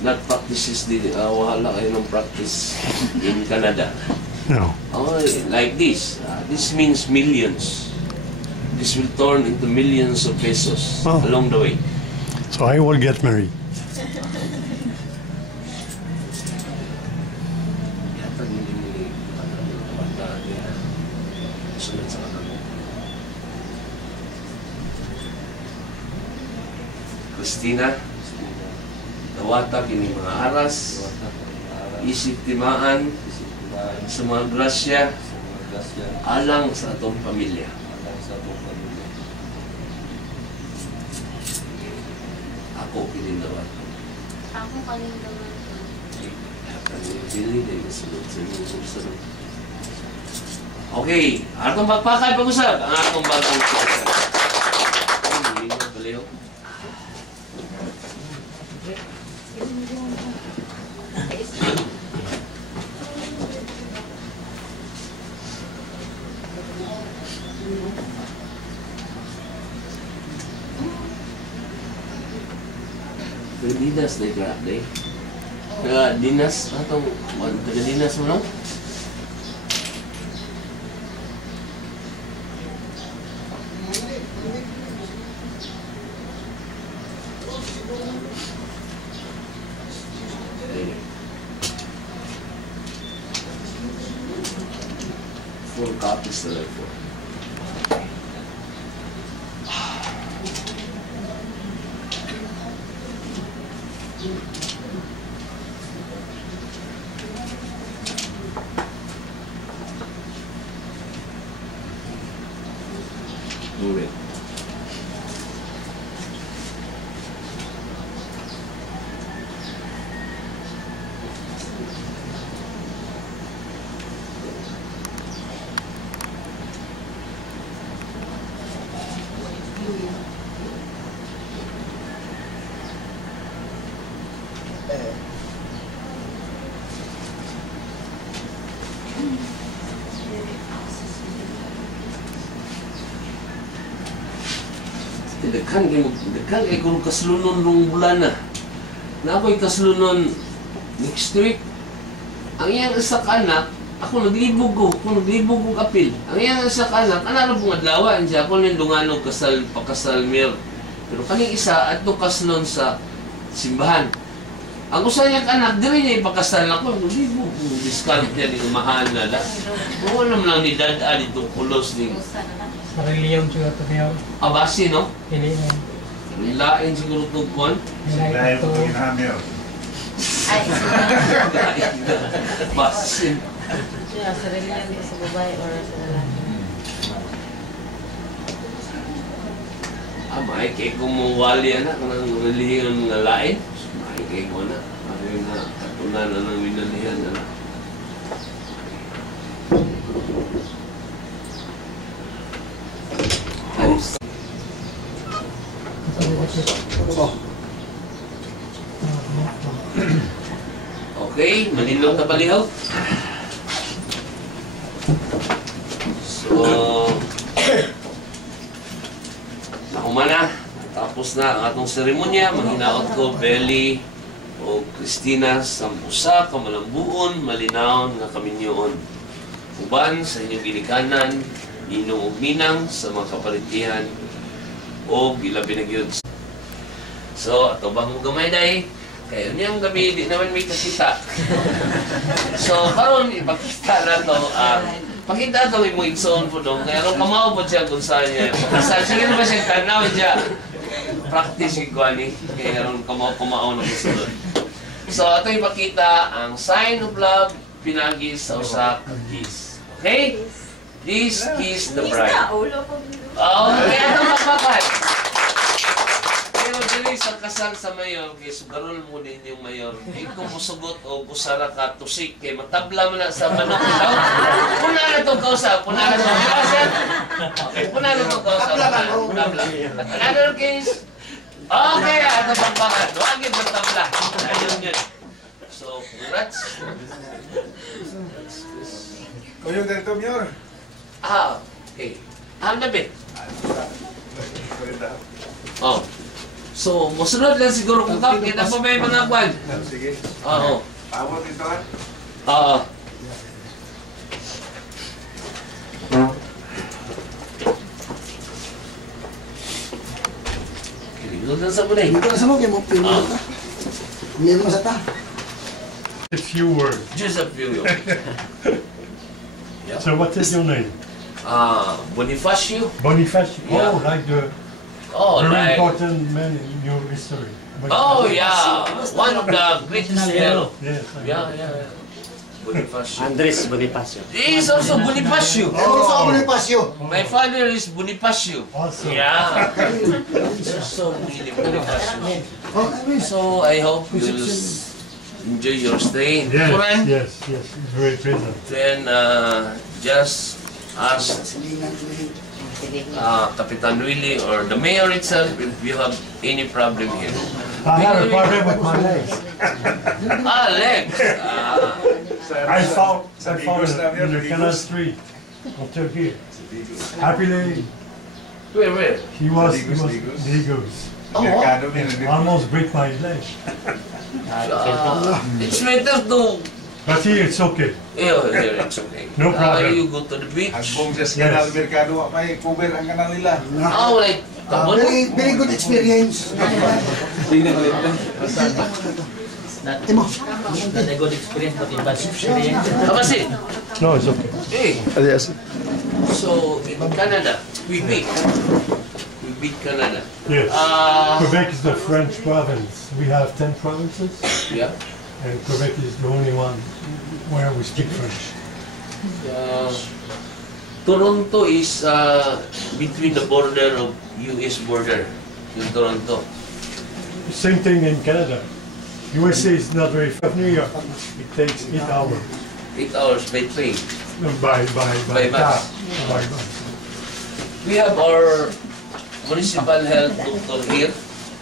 not practices the wala kayo ng practice in Canada. No. Oh, like this. This means millions. This will turn into millions of pesos along the way. So I will get married. Christina, nawata kini mga aras, isip timaan, sa mga grasya, alang sa atong pamilya. Ako kini nawata. Ako kanin naman. Okay, atong pagpakay pag-usap ang atong bagong pag-usap. Baliw. Dinas na ika, day. Dinas, atong taga-dinas mo, no? Full copies na lang po. Move it. Daghan kay kung kaslunon nung bulan na. Na ako'y kaslunon next week. Ang iyang isa kanak, ako naglibog ko, apil. Ang iyang isa kanak, ano pong adlawan siya, ako nang dunganog kasal, pakasal mir. Pero kaning isa, at kaslon sa simbahan. Ang usa niya kanak, diri niya ipakasal ako, naglibog ko, discount niya, di umahan na lang. Oo naman lang ni Dada, dito pulos ni... Sa reliyon siya ito niya. Abasi, no? Pili na. Lain siguro tugkon. Lain ito. Ay, Basin. siya, sa reliyon ko sa babae or sa lalaki. May kay kumuwali na kanang reliyon nga lain. May kay ko na. May nga katunan na ng winalihan na. Okay, manilong na balihaw. So, nakumana. Tapos na ang atong seremonya. Manghinaot ko, Belly o Christina sa usa, kamalambuon, malinawon nga kaminyoon. Uban sa inyong ginikanan, ninong ug minang sa mga kaparitihan o gilabi na gyud. So, ato bang gamay day? Kaya niyang gabi, di naman may kakita. So, karon ipakita na to. Pakita ito mo igsoon po doon. Kaya nung kamao po siya kung saan niya. Pakasal, sige na ba siya tanaw siya? Practice yung kwani. Kaya nung kamao na gusto doon. So, ito ipakita ang sign of love, pinagis sa usak, kiss. Okay? Please kiss the bride. Oh, kaya ito magpapat. Pero dili sa kasal sa mayor, kaya sugarol mo din yung mayor. Eh kung musugot o busara ka, tusik, kaya matabla mo na sa manok ikaw. Puna na itong kausap, puna na itong kausap. Okay, puna na itong kausap. Tabla. Another case. Okay, ito pagpakat. Huwag yung matabla. Ayun yun. So, congrats. Kuyong dito, Mayor. Okay. Nabi. Oh. So, musunod lang siguro kung kap. Kita pa may mga kwan. Sige. Oo. Abot ito ha. Oo. Kiligod lang sa muna eh. Dito na sa mo, kaya mo pinunod ta. Hindi mo sa ta. A few words. Just a few. So what is your name? Bonifacio. Bonifacio. Yeah. Oh, like the Oh, very like... important man in your history. Oh, yeah. One of the greatest hero. Yes. Yeah. Bonifacio. Andres Bonifacio. He is also Bonifacio. Sa ako ni Pasyo. My father is Bonifacio. Awesome. Yeah. So really Bonifacio. Oh, ano yun? So I hope you'll enjoy your stay in Yes, Turan. yes. It's very pleasant. Then just ask Kapitan Willie or the mayor itself if you have any problem here. I have a problem with my legs. Legs. I found Bigos na, it in the Bigos. Canal Street until here. Happily, Where? he was Digos. Digos. Merkado din. Almost break my leg. It's better to... But here it's okay. Here, it's okay. No problem. You go to the beach. Hanggang sa kanal merkado, may cover ang kanal nila. Oh, like... Very good experience. Timo. Not a good experience, but a bad experience. Kasi, No, it's okay. hey, so in Canada, we beat Canada. Yes. Uh, Quebec is the French province. We have 10 provinces, yeah. and Quebec is the only one where we speak French. Toronto is between the border of U.S. border in Toronto. Same thing in Canada. USA is not very far. New York, it takes 8 hours 8 hours by train. by By car. bus. By bus. We have our municipal health doctor here.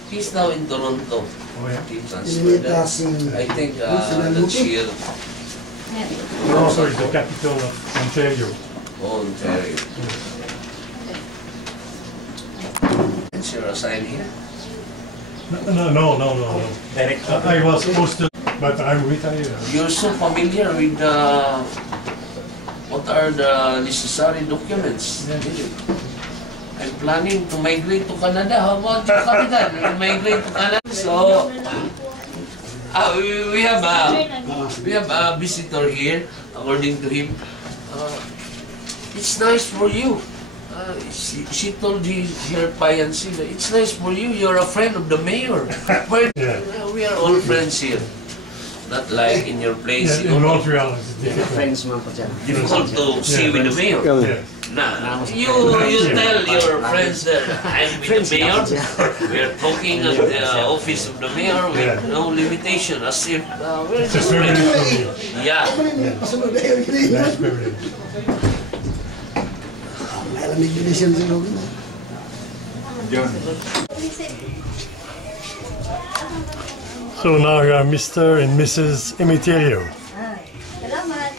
He's now in Toronto. Oh, yeah. He transferred that. I think that's here, Also, it's the capital of Ontario. Ontario. And you're assigned here? No. Director. I was posted, but I'm retired. You're so familiar with what are the necessary documents. I'm planning to migrate to Canada. How about you, Kapitan? Migrate to Canada. So, we have a visitor here. According to him, it's nice for you. She told her fiancé that it's nice for you. You're a friend of the mayor. Yeah. We are all friends here. Not like in your place. Yeah, in Montreal, it's difficult. Friends man po dyan. Difficult to see with the mayor. Yes. Nah, you tell your friends that I'm with the mayor. We're talking at the office of the mayor with no limitation, as if we're It's a just privilege friends. for me. Yeah. Pasunod na yun. Nice privilege. Malamig din siya sa loob. John. So now you are Mr. and Mrs. Emiterio. Salamat.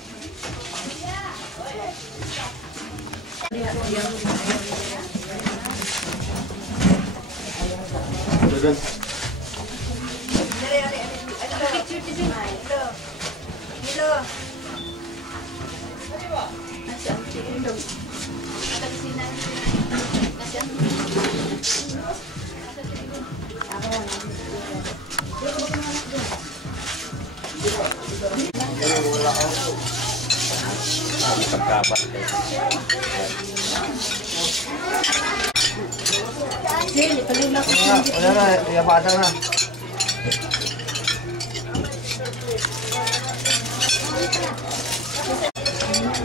Wala na, yabata na.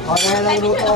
Okay lang luto.